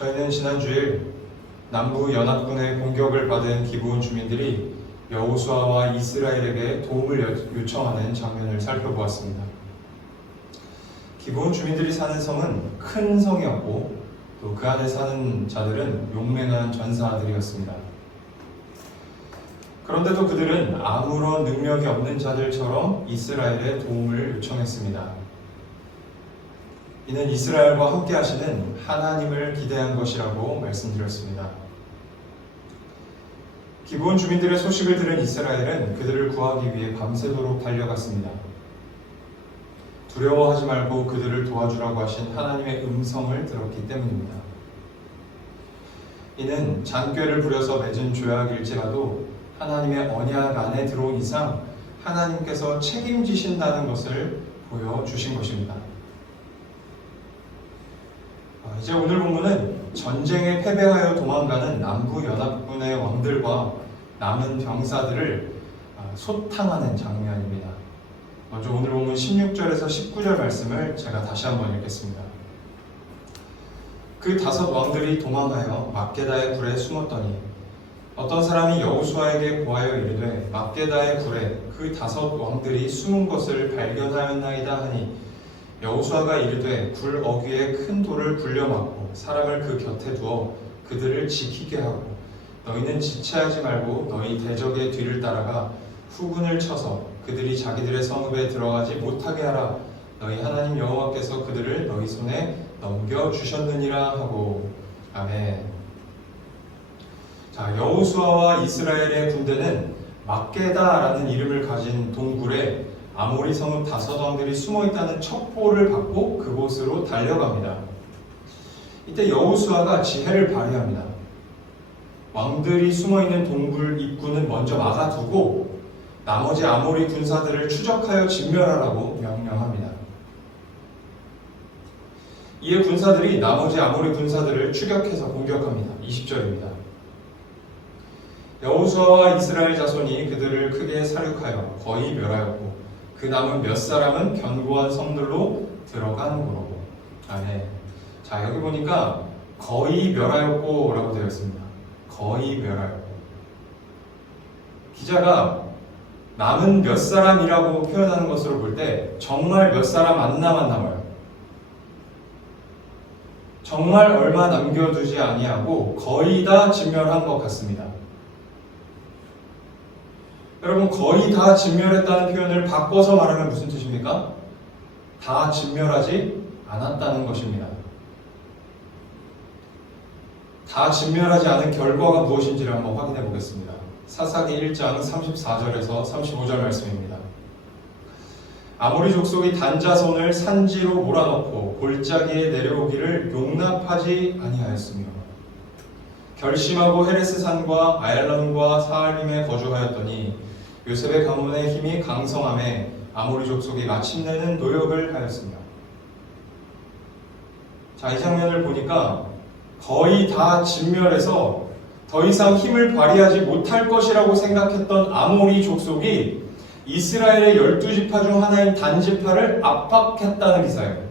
저희는 지난 주일 남부 연합군의 공격을 받은 기브온 주민들이 여호수아와 이스라엘에게 도움을 요청하는 장면을 살펴보았습니다. 기브온 주민들이 사는 성은 큰 성이었고 또 그 안에 사는 자들은 용맹한 전사들이었습니다. 그런데도 그들은 아무런 능력이 없는 자들처럼 이스라엘의 도움을 요청했습니다. 이는 이스라엘과 함께 하시는 하나님을 기대한 것이라고 말씀드렸습니다. 기브온 주민들의 소식을 들은 이스라엘은 그들을 구하기 위해 밤새도록 달려갔습니다. 두려워하지 말고 그들을 도와주라고 하신 하나님의 음성을 들었기 때문입니다. 이는 잔꾀를 부려서 맺은 조약일지라도 하나님의 언약 안에 들어온 이상 하나님께서 책임지신다는 것을 보여주신 것입니다. 이제 오늘 본문은 전쟁에 패배하여 도망가는 남부 연합군의 왕들과 남은 병사들을 소탕하는 장면입니다. 먼저 오늘 본문 16절에서 19절 말씀을 제가 다시 한번 읽겠습니다. 그 5 왕들이 도망하여 막게다의 굴에 숨었더니 어떤 사람이 여호수아에게 고하여 이르되 막게다의 굴에 그 5 왕들이 숨은 것을 발견하였나이다 하니 여호수아가 이르되 굴 어귀에 큰 돌을 굴려막고 사람을 그 곁에 두어 그들을 지키게 하고 너희는 지체하지 말고 너희 대적의 뒤를 따라가 후군을 쳐서 그들이 자기들의 성읍에 들어가지 못하게 하라. 너희 하나님 여호와께서 그들을 너희 손에 넘겨주셨느니라 하고. 아멘. 자, 여호수아와 이스라엘의 군대는 막게다라는 이름을 가진 동굴에 아모리 성읍 5 왕들이 숨어있다는 첩보를 받고 그곳으로 달려갑니다. 이때 여호수아가 지혜를 발휘합니다. 왕들이 숨어있는 동굴 입구는 먼저 막아두고 나머지 아모리 군사들을 추적하여 진멸하라고 명령합니다. 이에 군사들이 나머지 아모리 군사들을 추격해서 공격합니다. 20절입니다. 여호수아와 이스라엘 자손이 그들을 크게 사륙하여 거의 멸하였고 그 남은 몇 사람은 견고한 성들로 들어간 고로. 아멘. 자, 여기 보니까 거의 멸하였고 라고 되어 있습니다. 거의 멸하였고. 기자가 남은 몇 사람이라고 표현하는 것으로 볼 때 정말 몇 사람 안 남았나봐요. 정말 얼마 남겨두지 아니하고 거의 다 진멸한 것 같습니다. 여러분, 거의 다 진멸했다는 표현을 바꿔서 말하면 무슨 뜻입니까? 다 진멸하지 않았다는 것입니다. 다 진멸하지 않은 결과가 무엇인지를 한번 확인해 보겠습니다. 사사기 1장 34절에서 35절 말씀입니다. 아모리 족속이 단자손을 산지로 몰아넣고 골짜기에 내려오기를 용납하지 아니하였으며 결심하고 헤레스 산과 아얄론과 사알림에 거주하였더니 요셉의 가문의 힘이 강성함에 아모리 족속이 마침내는 노역을 하였으며. 자, 이 장면을 보니까 거의 다 진멸해서 더 이상 힘을 발휘하지 못할 것이라고 생각했던 아모리 족속이 이스라엘의 12지파 중 하나인 단지파를 압박했다는 기사예요.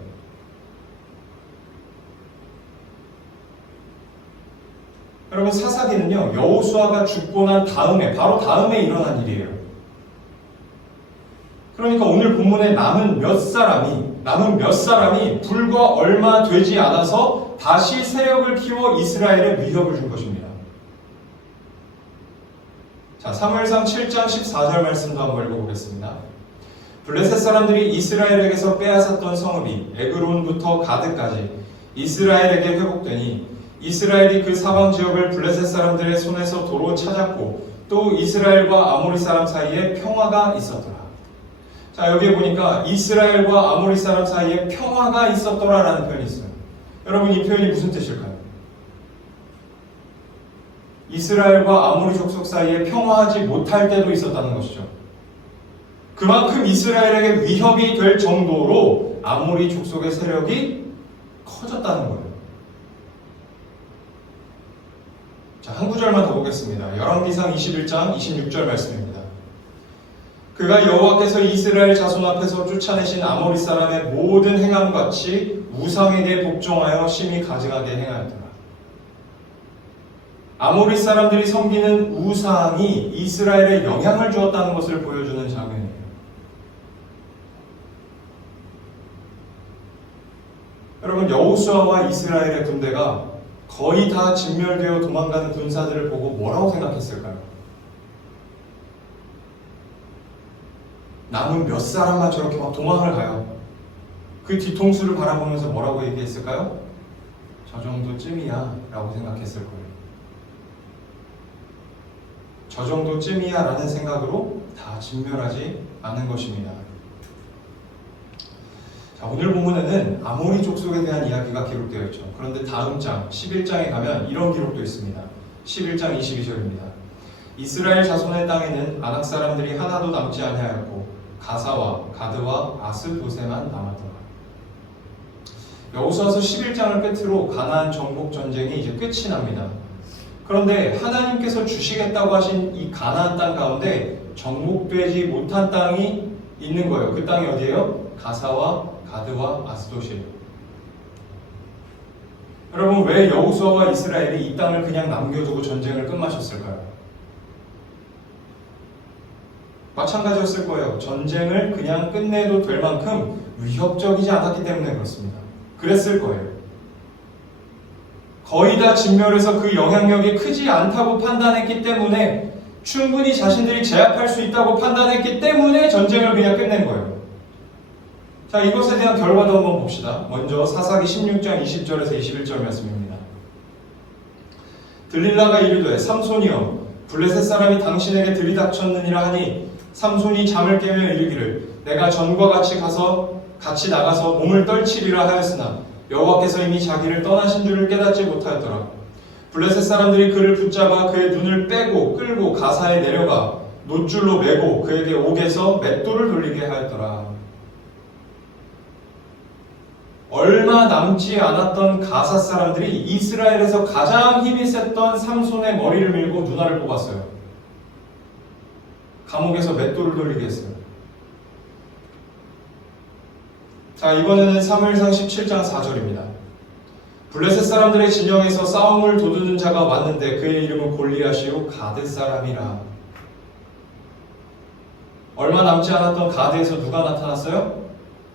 여러분, 사사기는요, 여호수아가 죽고 난 다음에, 바로 다음에 일어난 일이에요. 그러니까 오늘 본문에 남은 몇 사람이 불과 얼마 되지 않아서 다시 세력을 키워 이스라엘에 위협을 준 것입니다. 자, 사무엘상 7장 14절 말씀도 한번 읽어보겠습니다. 블레셋 사람들이 이스라엘에게서 빼앗았던 성읍이 에그론부터 가드까지 이스라엘에게 회복되니 이스라엘이 그 사방 지역을 블레셋 사람들의 손에서 도로 찾았고 또 이스라엘과 아모리 사람 사이에 평화가 있었더라. 자, 여기에 보니까 이스라엘과 아모리 사람 사이에 평화가 있었더라라는 표현이 있어요. 여러분, 이 표현이 무슨 뜻일까요? 이스라엘과 아모리 족속 사이에 평화하지 못할 때도 있었다는 것이죠. 그만큼 이스라엘에게 위협이 될 정도로 아모리 족속의 세력이 커졌다는 거예요. 자, 한 구절만 더 보겠습니다. 열왕기상 21장 26절 말씀입니다. 그가 여호와께서 이스라엘 자손 앞에서 쫓아내신 아모리 사람의 모든 행함같이 우상에게 복종하여 심히 가증하게 행하였더라. 아모리 사람들이 섬기는 우상이 이스라엘에 영향을 주었다는 것을 보여주는 장면이에요. 여러분, 여호수아와 이스라엘의 군대가 거의 다 진멸되어 도망가는 군사들을 보고 뭐라고 생각했을까요? 남은 몇 사람만 저렇게 막 도망을 가요. 그 뒤통수를 바라보면서 뭐라고 얘기했을까요? 저 정도쯤이야 라고 생각했을 거예요. 저 정도쯤이야 라는 생각으로 다 진멸하지 않은 것입니다. 자, 오늘 본문에는 아모리 족속에 대한 이야기가 기록되어 있죠. 그런데 다음 장 11장에 가면 이런 기록도 있습니다. 11장 22절입니다. 이스라엘 자손의 땅에는 아낙 사람들이 하나도 남지 아니하였고 가사와 가드와 아스도세만 남았더라. 여호수아서 11장을 끝으로 가나안 정복 전쟁이 이제 끝이 납니다. 그런데 하나님께서 주시겠다고 하신 이 가나안 땅 가운데 정복되지 못한 땅이 있는 거예요. 그 땅이 어디예요? 가사와 가드와 아스돗이에요. 여러분, 왜 여호수아와 이스라엘이 이 땅을 그냥 남겨두고 전쟁을 끝마쳤을까요? 마찬가지였을 거예요. 전쟁을 그냥 끝내도 될 만큼 위협적이지 않았기 때문에 그렇습니다. 그랬을 거예요. 거의 다 진멸해서 그 영향력이 크지 않다고 판단했기 때문에, 충분히 자신들이 제압할 수 있다고 판단했기 때문에 전쟁을 그냥 끝낸 거예요. 자, 이것에 대한 결과도 한번 봅시다. 먼저 사사기 16장 20절에서 21절 말씀입니다. 들릴라가 이르되 삼손이여 블레셋 사람이 당신에게 들이닥쳤느니라 하니 삼손이 잠을 깨며 이르기를 내가 전과 같이 나가서 몸을 떨치리라 하였으나 여호와께서 이미 자기를 떠나신 줄을 깨닫지 못하였더라. 블레셋 사람들이 그를 붙잡아 그의 눈을 빼고 끌고 가사에 내려가 놋줄로 매고 그에게 옥에서 맷돌을 돌리게 하였더라. 얼마 남지 않았던 가사 사람들이 이스라엘에서 가장 힘이 셌던 삼손의 머리를 밀고 눈알을 뽑았어요. 감옥에서 맷돌을 돌리게 했어요. 자, 이번에는 사무엘상 17장 4절입니다. 블레셋 사람들의 진영에서 싸움을 도두는 자가 왔는데 그의 이름은 골리앗이요 가드 사람이라. 얼마 남지 않았던 가드에서 누가 나타났어요?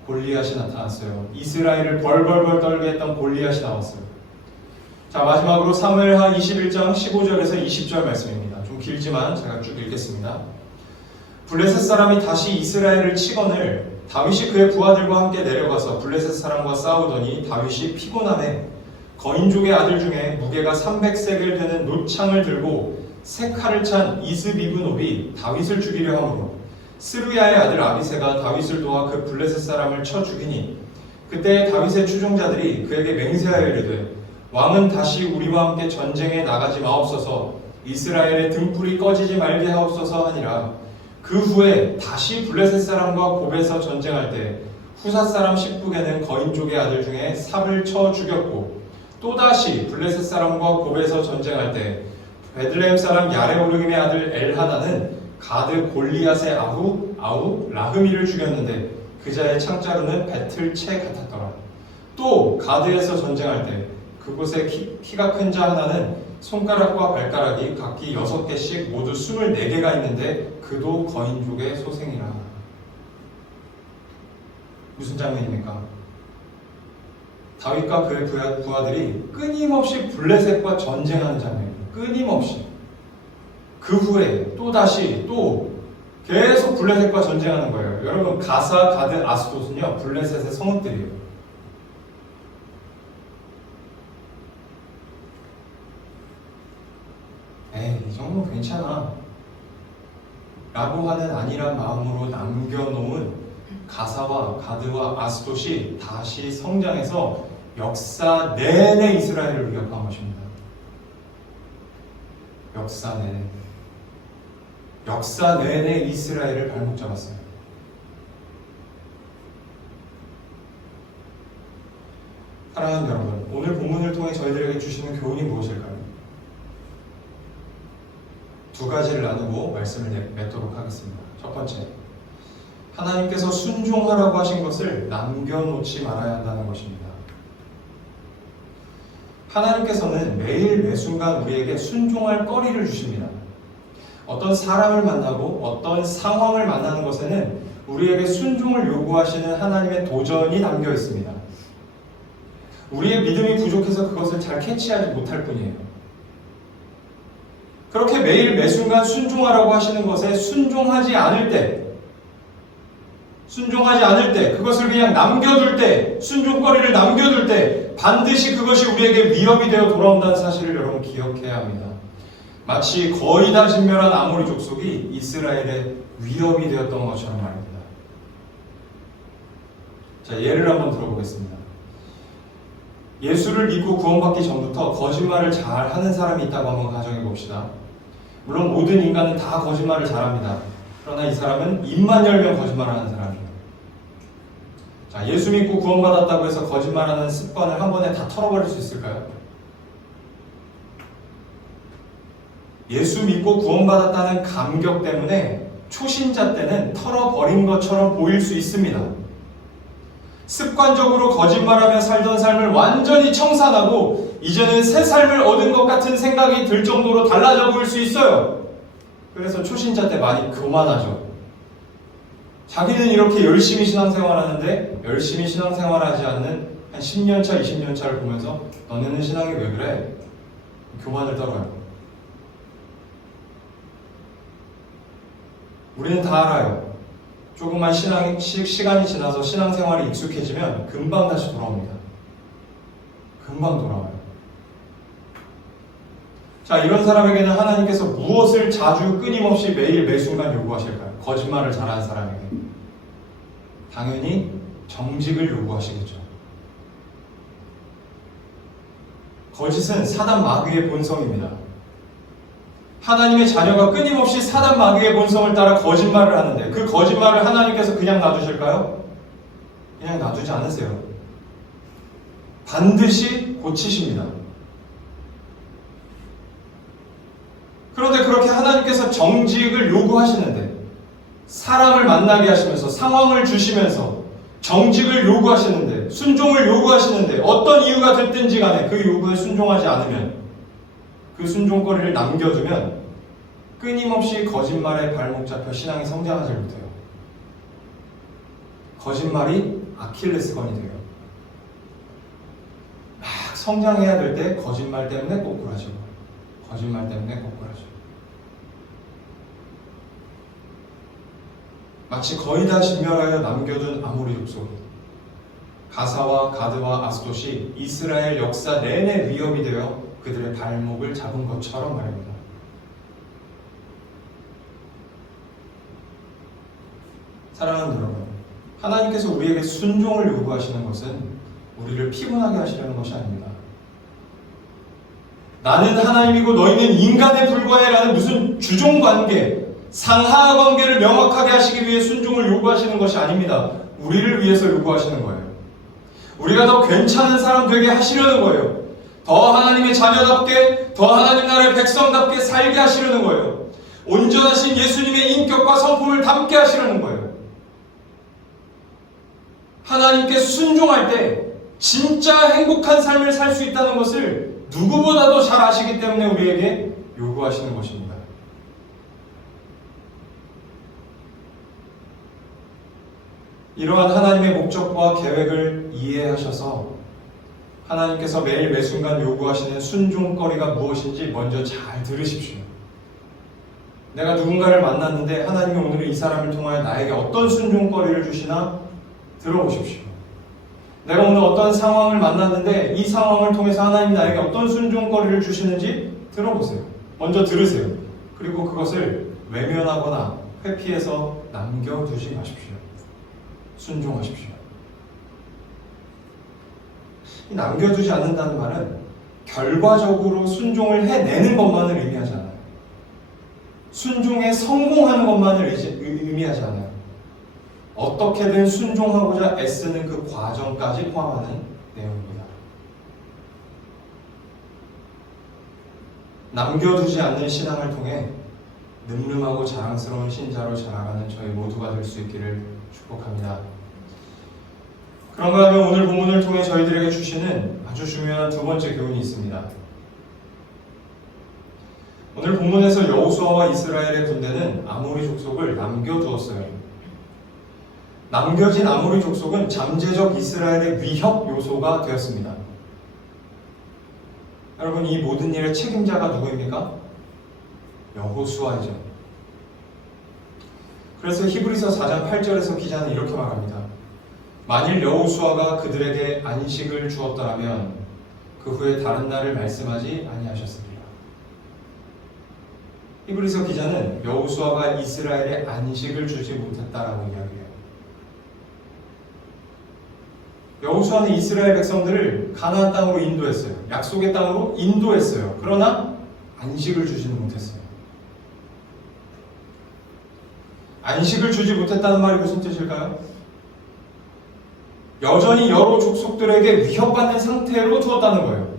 골리앗이 나타났어요. 이스라엘을 벌벌벌 떨게 했던 골리앗이 나왔어요. 자, 마지막으로 사무엘하 21장 15절에서 20절 말씀입니다. 좀 길지만 제가 쭉 읽겠습니다. 블레셋 사람이 다시 이스라엘을 치거늘 다윗이 그의 부하들과 함께 내려가서 블레셋 사람과 싸우더니 다윗이 피곤함에 거인족의 아들 중에 무게가 300세겔 되는 놋창을 들고 세 칼을 찬 이스비브노비 다윗을 죽이려 하므로 스루야의 아들 아비새가 다윗을 도와 그 블레셋 사람을 쳐 죽이니 그때 다윗의 추종자들이 그에게 맹세하여 이르되 왕은 다시 우리와 함께 전쟁에 나가지 마옵소서 이스라엘의 등불이 꺼지지 말게 하옵소서 하니라. 그 후에 다시 블레셋 사람과 곱에서 전쟁할 때 후사 사람 십북에는 거인족의 아들 중에 삽을 쳐 죽였고 또다시 블레셋 사람과 곱에서 전쟁할 때 베들레헴 사람 야레오르김의 아들 엘하나는 가드 골리앗의 아우 라흐미를 죽였는데 그 자의 창자루는 배틀채 같았더라. 또 가드에서 전쟁할 때 그곳에 키가 큰 자 하나는 손가락과 발가락이 각기 6개씩 모두 24개가 있는데 그도 거인족의 소생이라. 무슨 장면입니까? 다윗과 그의 부하들이 끊임없이 블레셋과 전쟁하는 장면입니다. 끊임없이. 그 후에 또다시 계속 블레셋과 전쟁하는 거예요. 여러분, 가사, 가드, 아스돗은요 블레셋의 성읍들이에요. 에이, 이 정도는 괜찮아 라고 하는 안일한 마음으로 남겨놓은 가사와 가드와 아스돗이 다시 성장해서 역사 내내 이스라엘을 위협한 것입니다. 역사 내내 이스라엘을 발목 잡았어요. 사랑하는 여러분, 오늘 본문을 통해 저희들에게 주시는 교훈이 무엇일까요? 두 가지를 나누고 말씀을 맺도록 하겠습니다. 첫 번째, 하나님께서 순종하라고 하신 것을 남겨놓지 말아야 한다는 것입니다. 하나님께서는 매일 매순간 우리에게 순종할 거리를 주십니다. 어떤 사람을 만나고 어떤 상황을 만나는 것에는 우리에게 순종을 요구하시는 하나님의 도전이 담겨 있습니다. 우리의 믿음이 부족해서 그것을 잘 캐치하지 못할 뿐이에요. 그렇게 매일 매순간 순종하라고 하시는 것에 순종하지 않을 때, 그것을 그냥 남겨둘 때, 순종거리를 남겨둘 때 반드시 그것이 우리에게 위협이 되어 돌아온다는 사실을 여러분 기억해야 합니다. 마치 거의 다 진멸한 아모리 족속이 이스라엘의 위협이 되었던 것처럼 말입니다. 자, 예를 한번 들어보겠습니다. 예수를 믿고 구원받기 전부터 거짓말을 잘 하는 사람이 있다고 한번 가정해 봅시다. 물론 모든 인간은 다 거짓말을 잘합니다. 그러나 이 사람은 입만 열면 거짓말하는 사람이에요. 자, 예수 믿고 구원받았다고 해서 거짓말하는 습관을 한 번에 다 털어버릴 수 있을까요? 예수 믿고 구원받았다는 감격 때문에 초신자 때는 털어버린 것처럼 보일 수 있습니다. 습관적으로 거짓말하며 살던 삶을 완전히 청산하고 이제는 새 삶을 얻은 것 같은 생각이 들 정도로 달라져 보일 수 있어요. 그래서 초신자 때 많이 교만하죠. 자기는 이렇게 열심히 신앙생활하는데 열심히 신앙생활하지 않는 한 10년차, 20년차를 보면서 너네는 신앙이 왜 그래? 교만을 떨어요. 우리는 다 알아요. 조금만 시간이 지나서 신앙생활이 익숙해지면 금방 다시 돌아옵니다. 금방 돌아와요. 자, 이런 사람에게는 하나님께서 무엇을 자주 끊임없이 매일 매순간 요구하실까요? 거짓말을 잘하는 사람에게 당연히 정직을 요구하시겠죠. 거짓은 사단 마귀의 본성입니다. 하나님의 자녀가 끊임없이 사단 마귀의 본성을 따라 거짓말을 하는데 그 거짓말을 하나님께서 그냥 놔두실까요? 그냥 놔두지 않으세요. 반드시 고치십니다. 그런데 그렇게 하나님께서 정직을 요구하시는데 사람을 만나게 하시면서 상황을 주시면서 정직을 요구하시는데 순종을 요구하시는데 어떤 이유가 됐든지 간에 그 요구에 순종하지 않으면 그 순종거리를 남겨두면 끊임없이 거짓말에 발목 잡혀 신앙이 성장하지 못해요. 거짓말이 아킬레스건이 돼요. 막 성장해야 될 때 거짓말 때문에 꼬꾸라지고 거짓말 때문에 꼬꾸라지고 마치 거의 다 진멸하여 남겨둔 아모리 족속이 가사와 가드와 아스돗이 이스라엘 역사 내내 위협이 되어 그들의 발목을 잡은 것처럼 말입니다. 사랑하는 여러분, 하나님께서 우리에게 순종을 요구하시는 것은 우리를 피곤하게 하시려는 것이 아닙니다. 나는 하나님이고 너희는 인간에 불과해라는 무슨 주종관계, 상하 관계를 명확하게 하시기 위해 순종을 요구하시는 것이 아닙니다. 우리를 위해서 요구하시는 거예요. 우리가 더 괜찮은 사람 되게 하시려는 거예요. 더 하나님의 자녀답게, 더 하나님 나라의 백성답게 살게 하시려는 거예요. 온전하신 예수님의 인격과 성품을 담게 하시려는 거예요. 하나님께 순종할 때 진짜 행복한 삶을 살 수 있다는 것을 누구보다도 잘 아시기 때문에 우리에게 요구하시는 것입니다. 이러한 하나님의 목적과 계획을 이해하셔서 하나님께서 매일 매순간 요구하시는 순종거리가 무엇인지 먼저 잘 들으십시오. 내가 누군가를 만났는데 하나님이 오늘 이 사람을 통하여 나에게 어떤 순종거리를 주시나 들어보십시오. 내가 오늘 어떤 상황을 만났는데 이 상황을 통해서 하나님이 나에게 어떤 순종거리를 주시는지 들어보세요. 먼저 들으세요. 그리고 그것을 외면하거나 회피해서 남겨두지 마십시오. 순종하십시오. 남겨두지 않는다는 말은 결과적으로 순종을 해내는 것만을 의미하지 않아요. 순종에 성공하는 것만을 의미하지 않아요. 어떻게든 순종하고자 애쓰는 그 과정까지 포함하는 내용입니다. 남겨두지 않는 신앙을 통해 늠름하고 자랑스러운 신자로 자라가는 저희 모두가 될 수 있기를 축복합니다. 그런가 하면 오늘 본문을 통해 저희들에게 주시는 아주 중요한 두 번째 교훈이 있습니다. 오늘 본문에서 여호수아와 이스라엘의 군대는 아모리 족속을 남겨두었어요. 남겨진 아모리 족속은 잠재적 이스라엘의 위협 요소가 되었습니다. 여러분, 이 모든 일의 책임자가 누구입니까? 여호수아이죠. 그래서 히브리서 4장 8절에서 기자는 이렇게 말합니다. 만일 여호수아가 그들에게 안식을 주었더라면 그 후에 다른 날을 말씀하지 아니하셨습니다. 히브리서 기자는 여호수아가 이스라엘에 안식을 주지 못했다라고 이야기해요. 여호수아는 이스라엘 백성들을 가나안 땅으로 인도했어요. 약속의 땅으로 인도했어요. 그러나 안식을 주지는 못했어요. 안식을 주지 못했다는 말이 무슨 뜻일까요? 여전히 여러 족속들에게 위협받는 상태로 두었다는 거예요.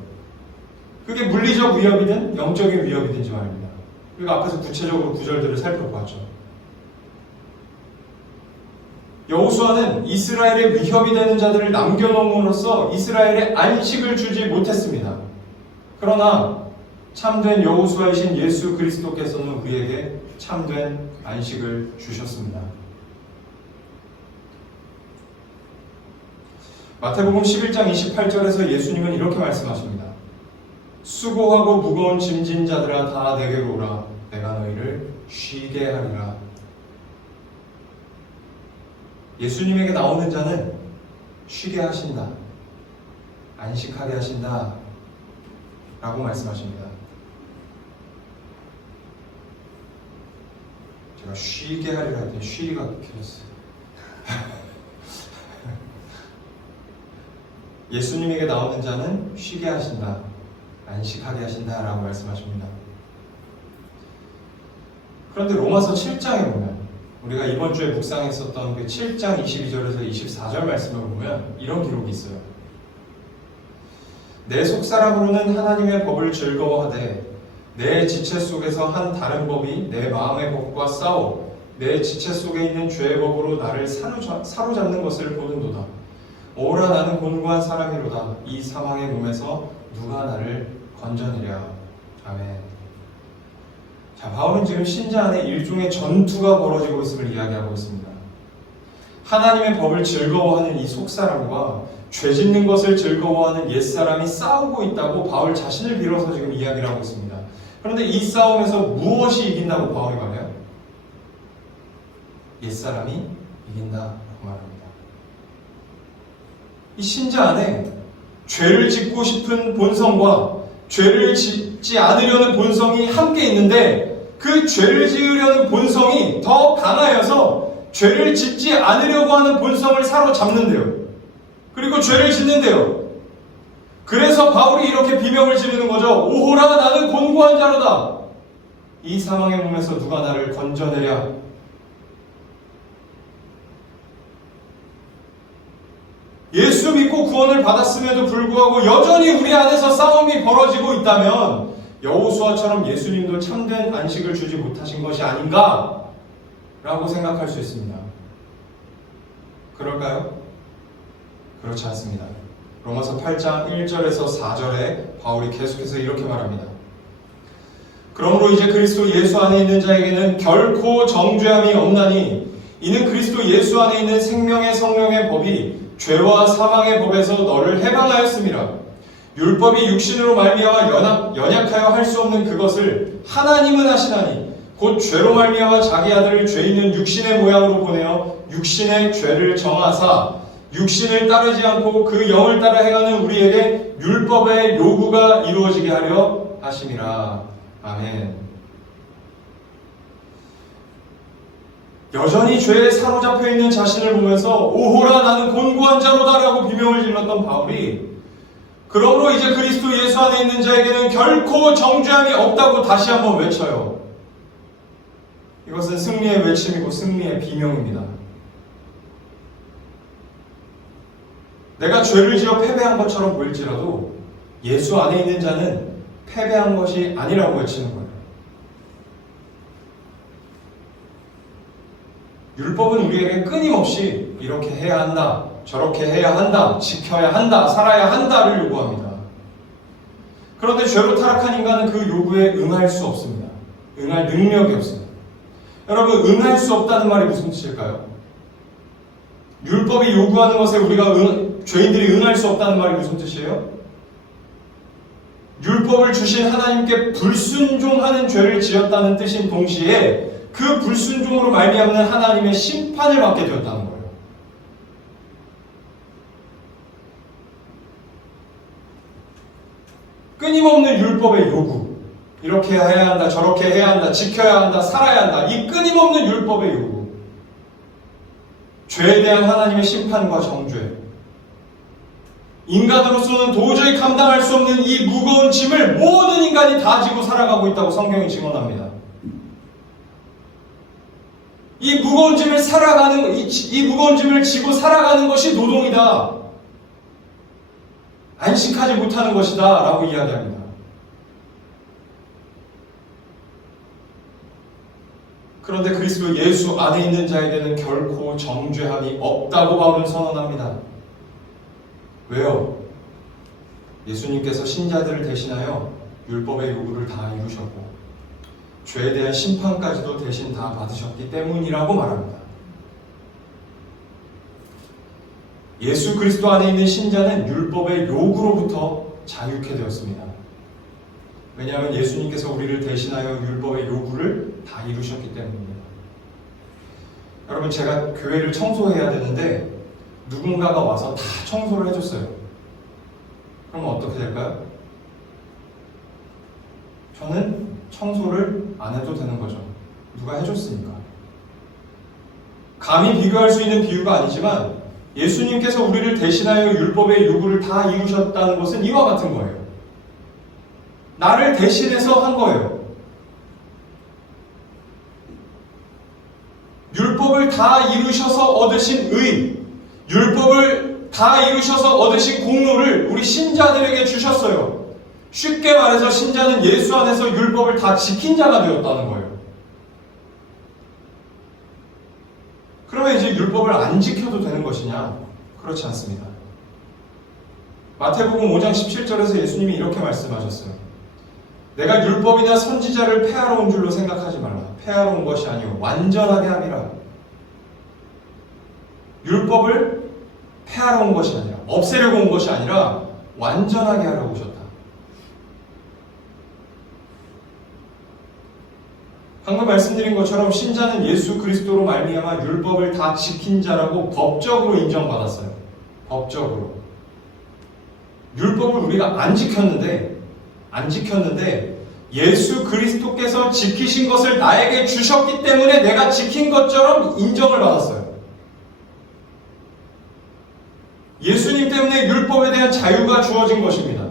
그게 물리적 위협이든 영적인 위협이든지 말입니다. 그리고 앞에서 구체적으로 구절들을 살펴보았죠. 여호수아는 이스라엘의 위협이 되는 자들을 남겨놓음으로써 이스라엘에 안식을 주지 못했습니다. 그러나 참된 여호수아이신 예수 그리스도께서는 우리에게 참된 안식을 주셨습니다. 마태복음 11장 28절에서 예수님은 이렇게 말씀하십니다. 수고하고 무거운 짐진 자들아 다 내게로 오라. 내가 너희를 쉬게 하리라. 예수님에게 나오는 자는 쉬게 하신다, 안식하게 하신다 라고 말씀하십니다. 제가 쉬게 하리라 할 때 쉬리가 켜졌어요. 예수님에게 나오는 자는 쉬게 하신다, 안식하게 하신다 라고 말씀하십니다. 그런데 로마서 7장에 보면 우리가 이번 주에 묵상했었던 그 7장 22절에서 24절 말씀을 보면 이런 기록이 있어요. 내 속사람으로는 하나님의 법을 즐거워하되 내 지체 속에서 한 다른 법이 내 마음의 법과 싸워 내 지체 속에 있는 죄의 법으로 나를 사로잡는 것을 보는도다. 오라 나는 곤고한 사람이로다. 이 사망의 몸에서 누가 나를 건져내랴. 아멘. 자, 바울은 지금 신자 안에 일종의 전투가 벌어지고 있음을 이야기하고 있습니다. 하나님의 법을 즐거워하는 이 속사람과 죄 짓는 것을 즐거워하는 옛사람이 싸우고 있다고 바울 자신을 빌어서 지금 이야기를 하고 있습니다. 그런데 이 싸움에서 무엇이 이긴다고 바울이 말해요? 옛사람이 이긴다고 말합니다. 이 신자 안에 죄를 짓고 싶은 본성과 죄를 짓지 않으려는 본성이 함께 있는데 그 죄를 지으려는 본성이 더 강하여서 죄를 짓지 않으려고 하는 본성을 사로잡는데요. 그리고 죄를 짓는데요. 그래서 바울이 이렇게 비명을 지르는 거죠. 오호라 나는 곤고한 자로다. 이 사망의 몸에서 누가 나를 건져내랴. 예수 믿고 구원을 받았음에도 불구하고 여전히 우리 안에서 싸움이 벌어지고 있다면 여호수아처럼 예수님도 참된 안식을 주지 못하신 것이 아닌가? 라고 생각할 수 있습니다. 그럴까요? 그렇지 않습니다. 로마서 8장 1절에서 4절에 바울이 계속해서 이렇게 말합니다. 그러므로 이제 그리스도 예수 안에 있는 자에게는 결코 정죄함이 없나니 이는 그리스도 예수 안에 있는 생명의 성령의 법이 죄와 사망의 법에서 너를 해방하였음이라. 율법이 육신으로 말미암아 연약하여 할 수 없는 그것을 하나님은 하시나니 곧 죄로 말미암아 자기 아들을 죄 있는 육신의 모양으로 보내어 육신의 죄를 정하사 육신을 따르지 않고 그 영을 따라 행하는 우리에게 율법의 요구가 이루어지게 하려 하심이라. 아멘. 여전히 죄에 사로잡혀 있는 자신을 보면서 오호라 나는 곤고한 자로다 라고 비명을 질렀던 바울이 그러므로 이제 그리스도 예수 안에 있는 자에게는 결코 정죄함이 없다고 다시 한번 외쳐요. 이것은 승리의 외침이고 승리의 비명입니다. 내가 죄를 지어 패배한 것처럼 보일지라도 예수 안에 있는 자는 패배한 것이 아니라고 외치는 거예요. 율법은 우리에게 끊임없이 이렇게 해야 한다, 저렇게 해야 한다, 지켜야 한다, 살아야 한다를 요구합니다. 그런데 죄로 타락한 인간은 그 요구에 응할 수 없습니다. 응할 능력이 없습니다. 여러분, 응할 수 없다는 말이 무슨 뜻일까요? 율법이 요구하는 것에 우리가 죄인들이 응할 수 없다는 말이 무슨 뜻이에요? 율법을 주신 하나님께 불순종하는 죄를 지었다는 뜻인 동시에 그 불순종으로 말미암는 하나님의 심판을 받게 되었다는 거예요. 끊임없는 율법의 요구, 이렇게 해야 한다, 저렇게 해야 한다, 지켜야 한다, 살아야 한다, 이 끊임없는 율법의 요구, 죄에 대한 하나님의 심판과 정죄, 인간으로서는 도저히 감당할 수 없는 이 무거운 짐을 모든 인간이 다 지고 살아가고 있다고 성경이 증언합니다. 이 무거운 짐을 지고 살아가는 것이 노동이다. 안식하지 못하는 것이다 라고 이야기합니다. 그런데 그리스도 예수 안에 있는 자에게는 결코 정죄함이 없다고 바울은 선언합니다. 왜요? 예수님께서 신자들을 대신하여 율법의 요구를 다 이루셨고 죄에 대한 심판까지도 대신 다 받으셨기 때문이라고 말합니다. 예수 그리스도 안에 있는 신자는 율법의 요구로부터 자유케 되었습니다. 왜냐하면 예수님께서 우리를 대신하여 율법의 요구를 다 이루셨기 때문입니다. 여러분, 제가 교회를 청소해야 되는데 누군가가 와서 다 청소를 해줬어요. 그러면 어떻게 될까요? 저는 청소를 안 해도 되는 거죠. 누가 해줬으니까. 감히 비교할 수 있는 비유가 아니지만 예수님께서 우리를 대신하여 율법의 요구를 다 이루셨다는 것은 이와 같은 거예요. 나를 대신해서 한 거예요. 율법을 다 이루셔서 얻으신 의, 율법을 다 이루셔서 얻으신 공로를 우리 신자들에게 주셨어요. 쉽게 말해서 신자는 예수 안에서 율법을 다 지킨 자가 되었다는 거예요. 그러면 이제 율법을 안 지켜도 되는 것이냐? 그렇지 않습니다. 마태복음 5장 17절에서 예수님이 이렇게 말씀하셨어요. 내가 율법이나 선지자를 폐하러 온 줄로 생각하지 말라. 폐하러 온 것이 아니오 완전하게 함이라. 율법을 폐하러 온 것이 아니라, 없애려고 온 것이 아니라 완전하게 하려고 오셨다. 방금 말씀드린 것처럼 신자는 예수 그리스도로 말미암아 율법을 다 지킨 자라고 법적으로 인정받았어요. 법적으로. 율법을 우리가 안 지켰는데 예수 그리스도께서 지키신 것을 나에게 주셨기 때문에 내가 지킨 것처럼 인정을 받았어요. 예수님 때문에 율법에 대한 자유가 주어진 것입니다.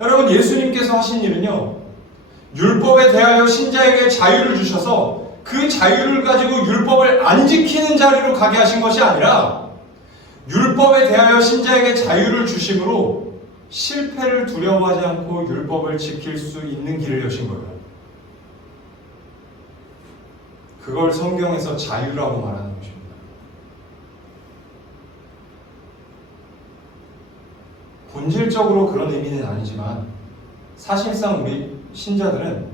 여러분, 예수님께서 하신 일은요, 율법에 대하여 신자에게 자유를 주셔서 그 자유를 가지고 율법을 안 지키는 자리로 가게 하신 것이 아니라 율법에 대하여 신자에게 자유를 주심으로 실패를 두려워하지 않고 율법을 지킬 수 있는 길을 여신 거예요. 그걸 성경에서 자유라고 말하는 것입니다. 본질적으로 그런 의미는 아니지만 사실상 우리 신자들은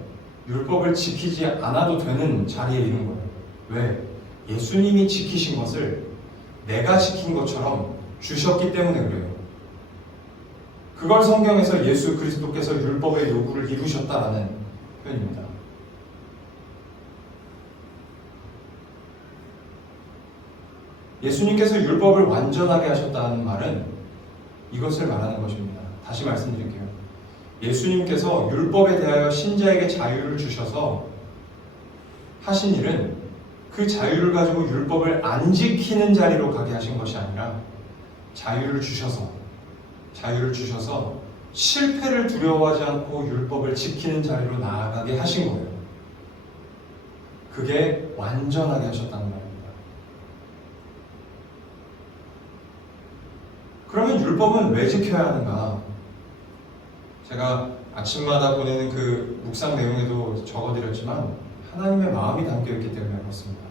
율법을 지키지 않아도 되는 자리에 있는 거예요. 왜? 예수님이 지키신 것을 내가 지킨 것처럼 주셨기 때문에 그래요. 그걸 성경에서 예수 그리스도께서 율법의 요구를 이루셨다라는 표현입니다. 예수님께서 율법을 완전하게 하셨다는 말은 이것을 말하는 것입니다. 다시 말씀드릴게요. 예수님께서 율법에 대하여 신자에게 자유를 주셔서 하신 일은 그 자유를 가지고 율법을 안 지키는 자리로 가게 하신 것이 아니라 자유를 주셔서 실패를 두려워하지 않고 율법을 지키는 자리로 나아가게 하신 거예요. 그게 완전하게 하셨다는 말입니다. 그러면 율법은 왜 지켜야 하는가? 제가 아침마다 보내는 그 묵상 내용에도 적어드렸지만 하나님의 마음이 담겨있기 때문에 그렇습니다.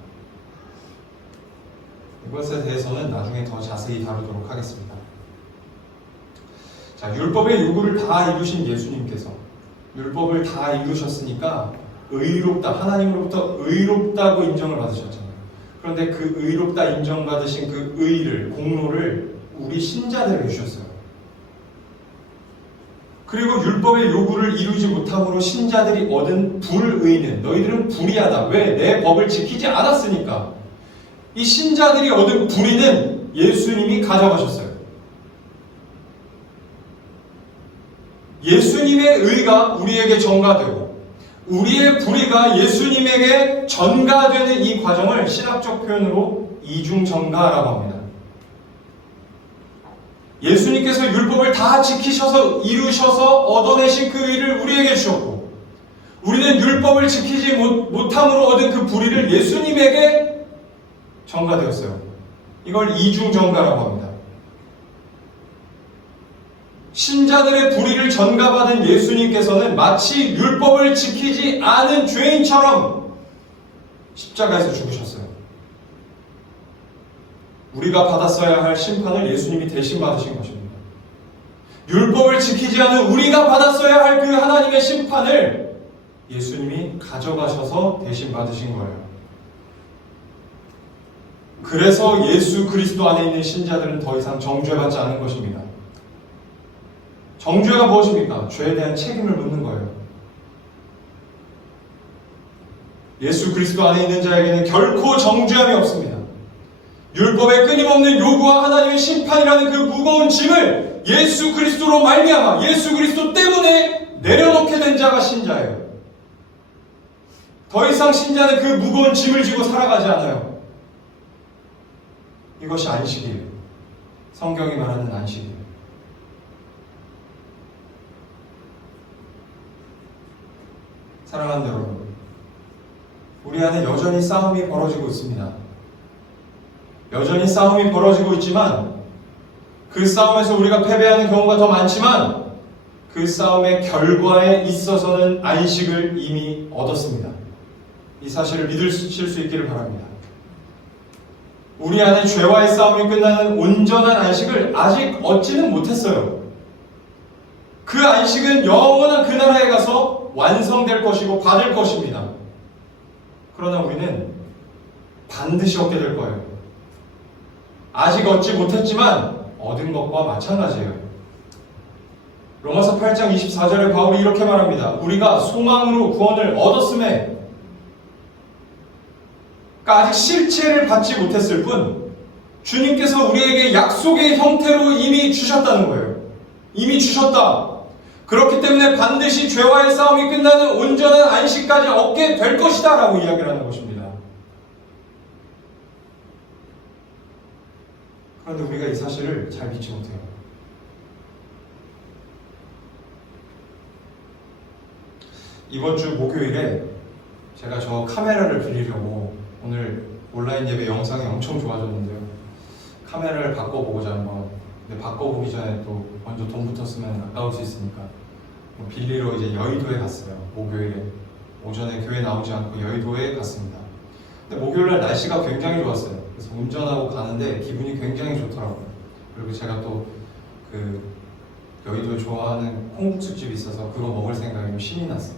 이것에 대해서는 나중에 더 자세히 다루도록 하겠습니다. 자, 자, 율법의 요구를 다 이루신 예수님께서 율법을 다 이루셨으니까 의롭다, 하나님으로부터 의롭다고 인정을 받으셨잖아요. 그런데 그 의롭다 인정받으신 그 의를, 공로를 우리 신자들에게 주셨어요. 그리고 율법의 요구를 이루지 못함으로 신자들이 얻은 불의는, 너희들은 불의하다. 왜? 내 법을 지키지 않았으니까. 이 신자들이 얻은 불의는 예수님이 가져가셨어요. 예수님의 의가 우리에게 전가되고 우리의 불의가 예수님에게 전가되는 이 과정을 신학적 표현으로 이중전가라고 합니다. 예수님께서 율법을 다 지키셔서 이루셔서 얻어내신 그 의를 우리에게 주셨고 우리는 율법을 지키지 못함으로 얻은 그 불의를 예수님에게 전가되었어요. 이걸 이중전가라고 합니다. 신자들의 불의를 전가받은 예수님께서는 마치 율법을 지키지 않은 죄인처럼 십자가에서 죽으셨어요. 우리가 받았어야 할 심판을 예수님이 대신 받으신 것입니다. 율법을 지키지 않은 우리가 받았어야 할 그 하나님의 심판을 예수님이 가져가셔서 대신 받으신 거예요. 그래서 예수 그리스도 안에 있는 신자들은 더 이상 정죄받지 않은 것입니다. 정죄가 무엇입니까? 죄에 대한 책임을 묻는 거예요. 예수 그리스도 안에 있는 자에게는 결코 정죄함이 없습니다. 율법의 끊임없는 요구와 하나님의 심판이라는 그 무거운 짐을 예수 그리스도로 말미암아 예수 그리스도 때문에 내려놓게 된 자가 신자예요. 더 이상 신자는 그 무거운 짐을 지고 살아가지 않아요. 이것이 안식이에요. 성경이 말하는 안식이에요. 사랑하는 여러분, 우리 안에 여전히 싸움이 벌어지고 있습니다. 여전히 싸움이 벌어지고 있지만 그 싸움에서 우리가 패배하는 경우가 더 많지만 그 싸움의 결과에 있어서는 안식을 이미 얻었습니다. 이 사실을 믿으실 수 있기를 바랍니다. 우리 안에 죄와의 싸움이 끝나는 온전한 안식을 아직 얻지는 못했어요. 그 안식은 영원한 그 나라에 가서 완성될 것이고 받을 것입니다. 그러나 우리는 반드시 얻게 될 거예요. 아직 얻지 못했지만 얻은 것과 마찬가지예요. 로마서 8장 24절에 바울이 이렇게 말합니다. 우리가 소망으로 구원을 얻었음에 아직 실체를 받지 못했을 뿐 주님께서 우리에게 약속의 형태로 이미 주셨다는 거예요. 이미 주셨다. 그렇기 때문에 반드시 죄와의 싸움이 끝나는 온전한 안식까지 얻게 될 것이다 라고 이야기를 하는 것입니다. 그런데 우리가 이 사실을 잘 믿지 못해요. 이번 주 목요일에 제가 저 카메라를 빌리려고 오늘 온라인 예배 영상이 엄청 좋아졌는데요. 카메라를 바꿔보고자 한번, 근데 바꿔보기 전에 또 먼저 돈부터 쓰면 아까울 수 있으니까 빌리러 이제 여의도에 갔어요. 목요일에 오전에 교회 나오지 않고 여의도에 갔습니다. 근데 목요일날 날씨가 굉장히 좋았어요. 그래서 운전하고 가는데 기분이 굉장히 좋더라고요. 그리고 제가 또 그 여의도에 좋아하는 콩국수집이 있어서 그거 먹을 생각이 신이 났어요.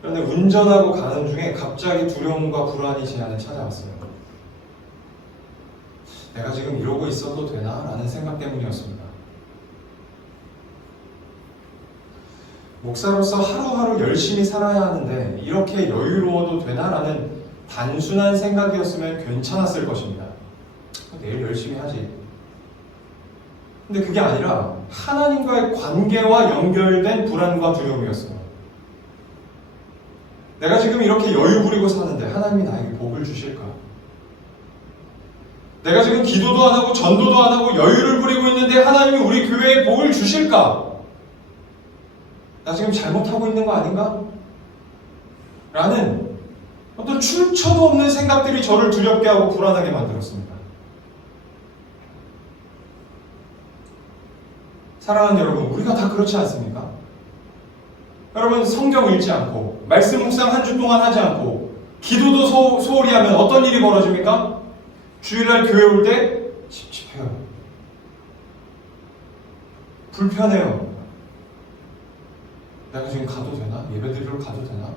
그런데 운전하고 가는 중에 갑자기 두려움과 불안이 제 안에 찾아왔어요. 내가 지금 이러고 있어도 되나? 라는 생각 때문이었습니다. 목사로서 하루하루 열심히 살아야 하는데 이렇게 여유로워도 되나? 라는 단순한 생각이었으면 괜찮았을 것입니다. 내일 열심히 하지. 근데 그게 아니라 하나님과의 관계와 연결된 불안과 두려움이었어요. 내가 지금 이렇게 여유 부리고 사는데 하나님이 나에게 복을 주실까? 내가 지금 기도도 안 하고 전도도 안 하고 여유를 부리고 있는데 하나님이 우리 교회에 복을 주실까? 나 지금 잘못하고 있는 거 아닌가? 라는 어떤 출처도 없는 생각들이 저를 두렵게 하고 불안하게 만들었습니다. 사랑하는 여러분, 우리가 다 그렇지 않습니까? 여러분, 성경 읽지 않고 말씀 묵상 한 주 동안 하지 않고 기도도 소홀히 하면 어떤 일이 벌어집니까? 주일날 교회 올 때 찝찝해요. 불편해요. 내가 지금 가도 되나? 예배드리러 가도 되나?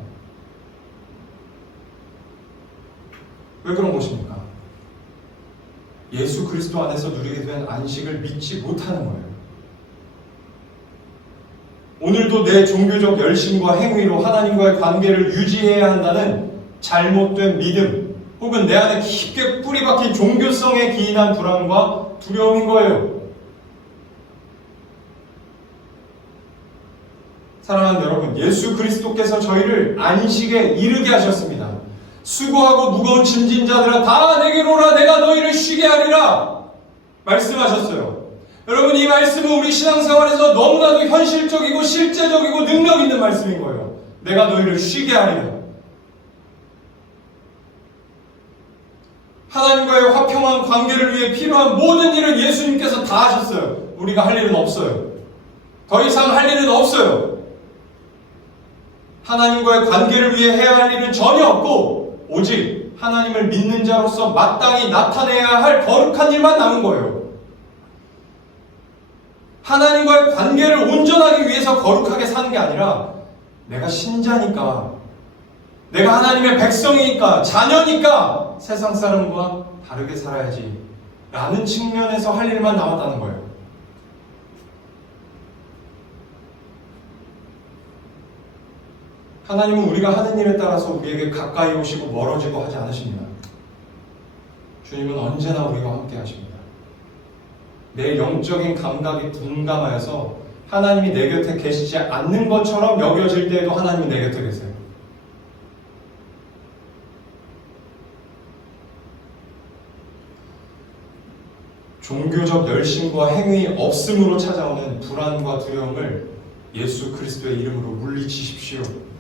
왜 그런 것입니까? 예수 그리스도 안에서 누리게 된 안식을 믿지 못하는 거예요. 오늘도 내 종교적 열심과 행위로 하나님과의 관계를 유지해야 한다는 잘못된 믿음, 혹은 내 안에 깊게 뿌리박힌 종교성에 기인한 불안과 두려움인 거예요. 사랑하는 여러분, 예수 그리스도께서 저희를 안식에 이르게 하셨습니다. 수고하고 무거운 짐진 자들아 다 내게로 오라, 내가 너희를 쉬게 하리라 말씀하셨어요. 여러분, 이 말씀은 우리 신앙생활에서 너무나도 현실적이고 실제적이고 능력 있는 말씀인 거예요. 내가 너희를 쉬게 하리라. 하나님과의 화평한 관계를 위해 필요한 모든 일을 예수님께서 다 하셨어요. 우리가 할 일은 없어요. 더 이상 할 일은 없어요. 하나님과의 관계를 위해 해야 할 일은 전혀 없고 오직 하나님을 믿는 자로서 마땅히 나타내야 할 거룩한 일만 남은 거예요. 하나님과의 관계를 온전하기 위해서 거룩하게 사는 게 아니라 내가 신자니까, 내가 하나님의 백성이니까, 자녀니까 세상 사람과 다르게 살아야지 라는 측면에서 할 일만 남았다는 거예요. 하나님은 우리가 하는 일에 따라서 우리에게 가까이 오시고 멀어지고 하지 않으십니다. 주님은 언제나 우리와 함께 하십니다. 내 영적인 감각이 둔감하여서 하나님이 내 곁에 계시지 않는 것처럼 여겨질 때에도 하나님이 내 곁에 계세요. 종교적 열심과 행위 없음으로 찾아오는 불안과 두려움을 예수 그리스도의 이름으로 물리치십시오.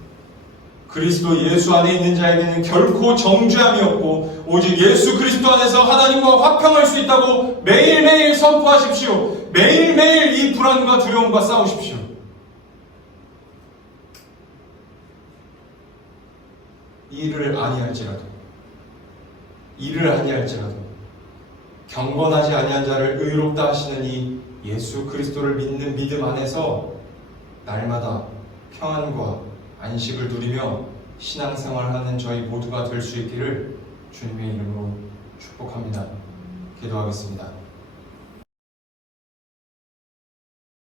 그리스도 예수 안에 있는 자에게는 결코 정죄함이 없고 오직 예수 그리스도 안에서 하나님과 화평할 수 있다고 매일매일 선포하십시오. 매일매일 이 불안과 두려움과 싸우십시오. 일을 아니할지라도 경건하지 아니한 자를 의롭다 하시는 이 예수 그리스도를 믿는 믿음 안에서 날마다 평안과 안식을 누리며 신앙생활하는 저희 모두가 될 수 있기를 주님의 이름으로 축복합니다. 기도하겠습니다.